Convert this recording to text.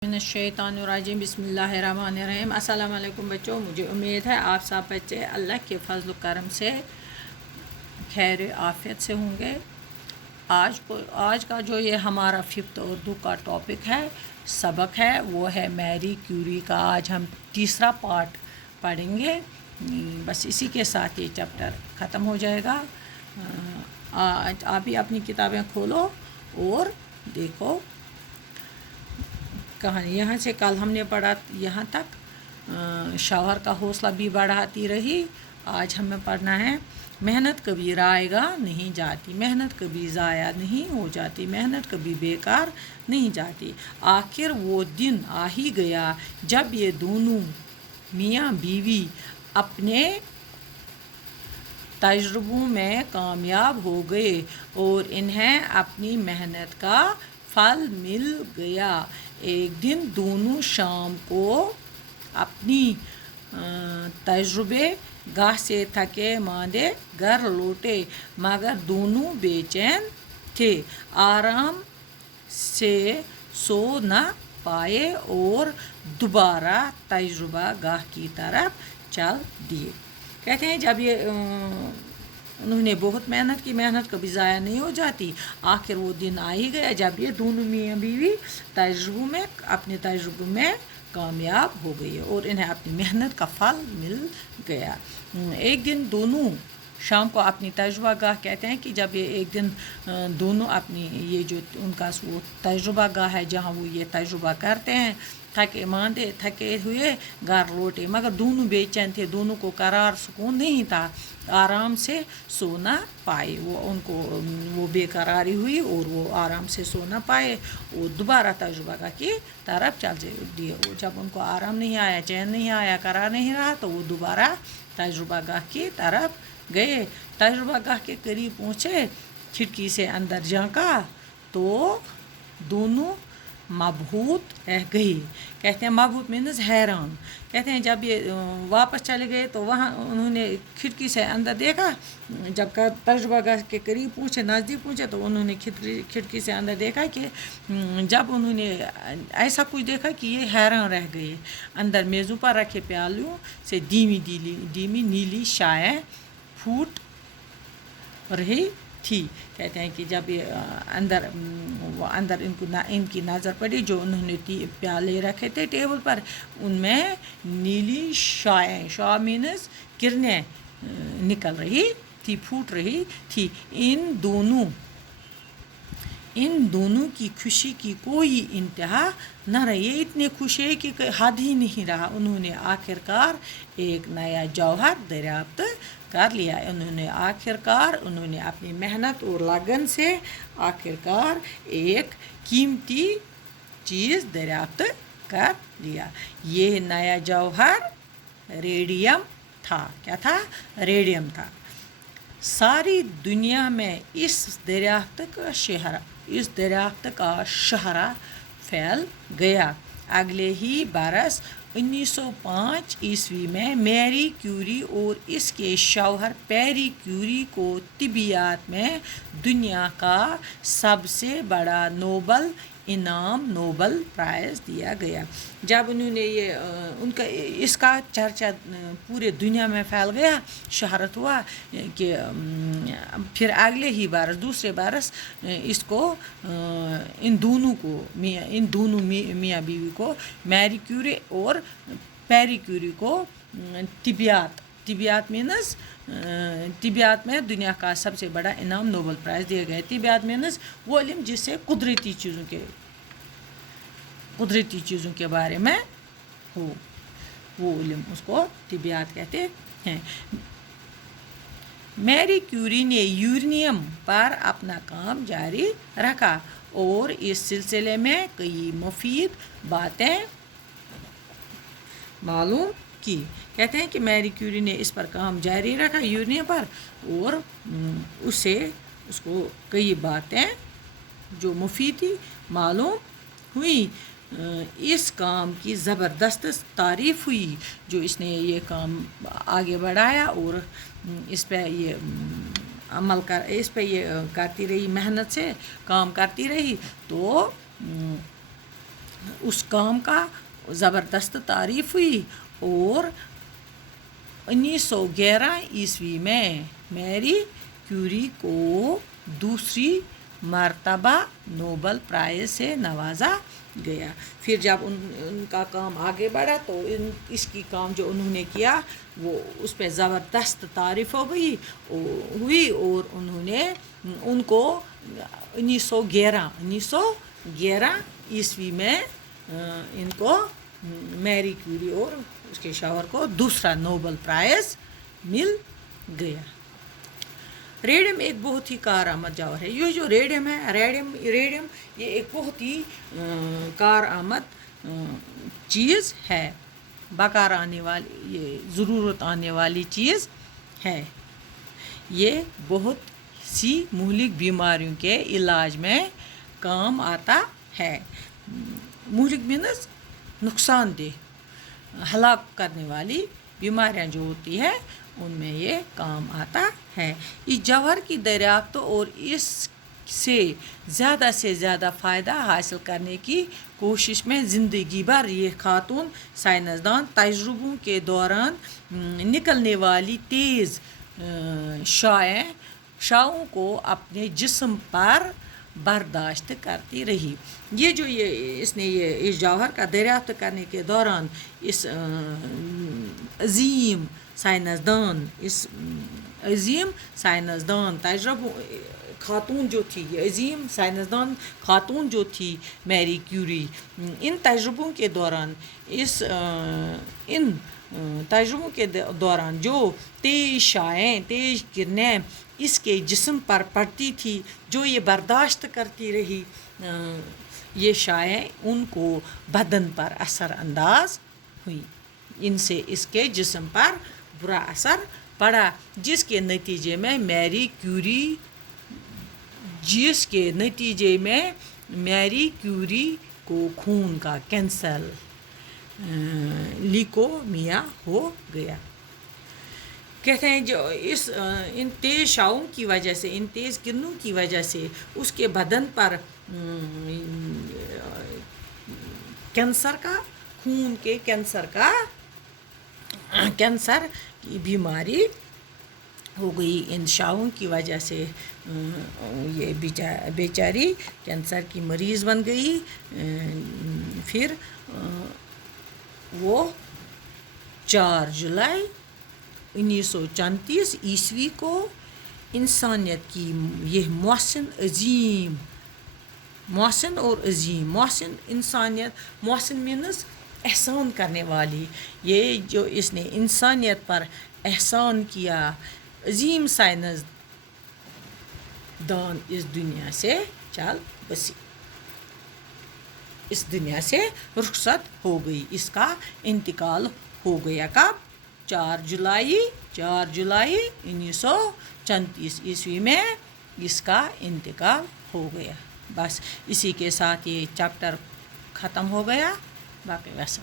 शैतानुर्रजीम बिस्मिल्लाहिर्रहमानिर्रहीम। अस्सलाम वालेकुम बच्चों, मुझे उम्मीद है आप सब बच्चे अल्लाह के फजल करम से खैर आफियत से होंगे। आज का जो ये हमारा फिफ्थ उर्दू का टॉपिक है, सबक है, वो है मैरी क्यूरी का। आज हम तीसरा पार्ट पढ़ेंगे। बस इसी के साथ ये चैप्टर ख़त्म हो जाएगा। आज आप भी अपनी किताबें खोलो और देखो कहानी। यहाँ से कल हमने पढ़ा यहाँ तक शौहर का हौसला भी बढ़ाती रही। आज हमें पढ़ना है मेहनत कभी रायगा नहीं जाती, मेहनत कभी ज़ाया नहीं हो जाती, मेहनत कभी बेकार नहीं जाती। आखिर वो दिन आ ही गया जब ये दोनों मियाँ बीवी अपने तजुर्बों में कामयाब हो गए और इन्हें अपनी मेहनत का फल मिल गया। एक दिन दोनों शाम को अपनी तजुर्बे गाह से थके मांदे घर लौटे, मगर दोनों बेचैन थे, आराम से सो न पाए और दोबारा तजुर्बा गाह की तरफ चल दिए। कहते हैं जब ये उन्होंने बहुत मेहनत की, मेहनत कभी ज़ाया नहीं हो जाती। आखिर वो दिन आ ही गया जब ये दोनों मियाँ बीवी अपने तजुर्बों में कामयाब हो गई और इन्हें अपनी मेहनत का फल मिल गया। एक दिन दोनों शाम को अपनी तजुर्बा गाह, कहते हैं कि जब ये एक दिन दोनों अपनी ये जो उनका वो तजुर्बा गाह है जहाँ वो ये तजुर्बा करते हैं, थके हुए घर लौटे, मगर दोनों बेचैन थे, दोनों को करार सुकून नहीं था, आराम से सो ना पाए। वो बेकरारी हुई और वो आराम से सो ना पाए और दोबारा तजुर्बा गाह की तरफ चल दिए। जब उनको आराम नहीं आया, चैन नहीं आया, करार नहीं रहा, तो वो दोबारा तजुर्बा गाह की तरफ गए। तजुर्बा गाह के करीब पहुँचे, खिड़की से अंदर झांका तो दोनों मबहूत रह गई। कहते हैं मबहूत मीन्स हैरान। कहते हैं जब ये वापस चले गए तो वहाँ उन्होंने खिड़की से अंदर देखा। जब तजुर्बा गाह के करीब पहुँचे, नज़दीक पहुँचे, तो उन्होंने खिड़की से अंदर देखा कि जब उन्होंने ऐसा कुछ देखा कि ये हैरान रह गए। अंदर मेज़ों पर रखे प्यालों से धीमी नीली शायें फूट रही थी। कहते हैं कि जब ये अंदर इनकी नज़र पड़ी, जो उन्होंने प्याले रखे थे टेबल पर, उनमें नीली शाह मीनस किरणें निकल रही थी, फूट रही थी। इन दोनों की खुशी की कोई इंतहा न रही। ये इतने खुश है कि हद ही नहीं रहा। उन्होंने आखिरकार एक नया जौहर दरियाफ्त कर लिया। उन्होंने अपनी मेहनत और लगन से आखिरकार एक कीमती चीज़ दरियाफ्त कर लिया। ये नया जौहर रेडियम था। क्या था? रेडियम था। सारी दुनिया में इस दरियाफ्त का शहरा फैल गया। अगले ही बरस 1905 ईस्वी में मैरी क्यूरी और इसके शौहर पैरी क्यूरी को तिब्बियात में दुनिया का सबसे बड़ा नोबल इनाम, नोबल प्राइज़ दिया गया। जब उन्होंने उनका इसका चर्चा पूरे दुनिया में फैल गया, शहरत हुआ कि फिर अगले ही बरस, दूसरे बरस इसको इन दोनों मियाँ बीवी को, मैरी क्यूरी और पैरी क्यूरी को तिब्बियात मीनस तिब्बियात में दुनिया का सबसे बड़ा इनाम, नोबल प्राइज़ दिया गया। तिब्बियात मीनस वो इल्म जिससे कुदरती चीज़ों के बारे में हो, वो इल्म, उसको तिब्बियात कहते हैं। मैरी क्यूरी ने यूरेनियम पर अपना काम जारी रखा और इस सिलसिले में कई मुफीद बातें मालूम की। कहते हैं कि मैरी क्यूरी ने इस पर काम जारी रखा, यूरेनियम पर, और उसको कई बातें जो मुफीद थी मालूम हुई। इस काम की ज़बरदस्त तारीफ़ हुई जो इसने ये काम आगे बढ़ाया और इस पे ये करती रही, मेहनत से काम करती रही। तो उस काम का ज़बरदस्त तारीफ़ हुई और 1911 ईस्वी में मैरी क्यूरी को दूसरी मर्तबा नोबल प्राइज़ से नवाजा गया। फिर जब उनका काम आगे बढ़ा तो इसकी काम जो उन्होंने किया वो उस पर ज़बरदस्त तारीफ़ हुई और उन्होंने उनको 1911 ईस्वी में इनको मैरी क्यूरी और उसके शौहर को दूसरा नोबल प्राइज़ मिल गया। रेडियम एक बहुत ही कारआमद जौहर है। ये जो रेडियम है, रेडियम ये एक बहुत ही कारआमद चीज़ है, बकार आने वाली, ये ज़रूरत आने वाली चीज़ है। ये बहुत सी मुहलिक बीमारियों के इलाज में काम आता है। मुहलिक मीन्स नुकसानदेह, हलाक करने वाली बीमारियां जो होती है उनमें ये काम आता है। इस जौहर की दरियाफ्त और इससे ज़्यादा से ज़्यादा फ़ायदा हासिल करने की कोशिश में ज़िंदगी भर ये खातून साइंसदान तजुर्बों के दौरान निकलने वाली तेज़ शाओं को अपने जिस्म पर बर्दाश्त करती रही। इसने इस जौहर का दरियाफ्त करने के दौरान इस अज़ीम साइंसदान तजुर्बों खातून जो थी, ये अज़ीम साइंसदान खातून जो थी मैरी क्यूरी, इन तजुर्बों के दौरान इन तजुर्बों के दौरान जो तेज़ किरणें इसके जिस्म पर पड़ती थी, जो ये बर्दाश्त करती रही, ये शायें उनको बदन पर असर अंदाज हुई। इनसे इसके जिस्म पर बुरा असर पड़ा, जिसके नतीजे में मैरी क्यूरी को खून का कैंसर, ल्यूकेमिया हो गया। कहते हैं जो इन तेज़ शाओं की वजह से, इन तेज़ किरणों की वजह से उसके बदन पर कैंसर की बीमारी हो गई। इन शाओं की वजह से ये बेचारी कैंसर की मरीज़ बन गई। फिर वो 4 जुलाई 1934 ईस्वी को इंसानियत की यह मोहसिन इंसानियत, मोहसिन मीन्स एहसान करने वाली, ये जो इसने इंसानियत पर एहसान किया, अज़ीम साइंसदान इस दुनिया से चल बसी, इस दुनिया से रुखसत हो गई, इसका इंतकाल हो गया। कब? 4 जुलाई 1934 ईस्वी में इसका इंतकाल हो गया। बस इसी के साथ ये चैप्टर ख़त्म हो गया। बाकी वैसा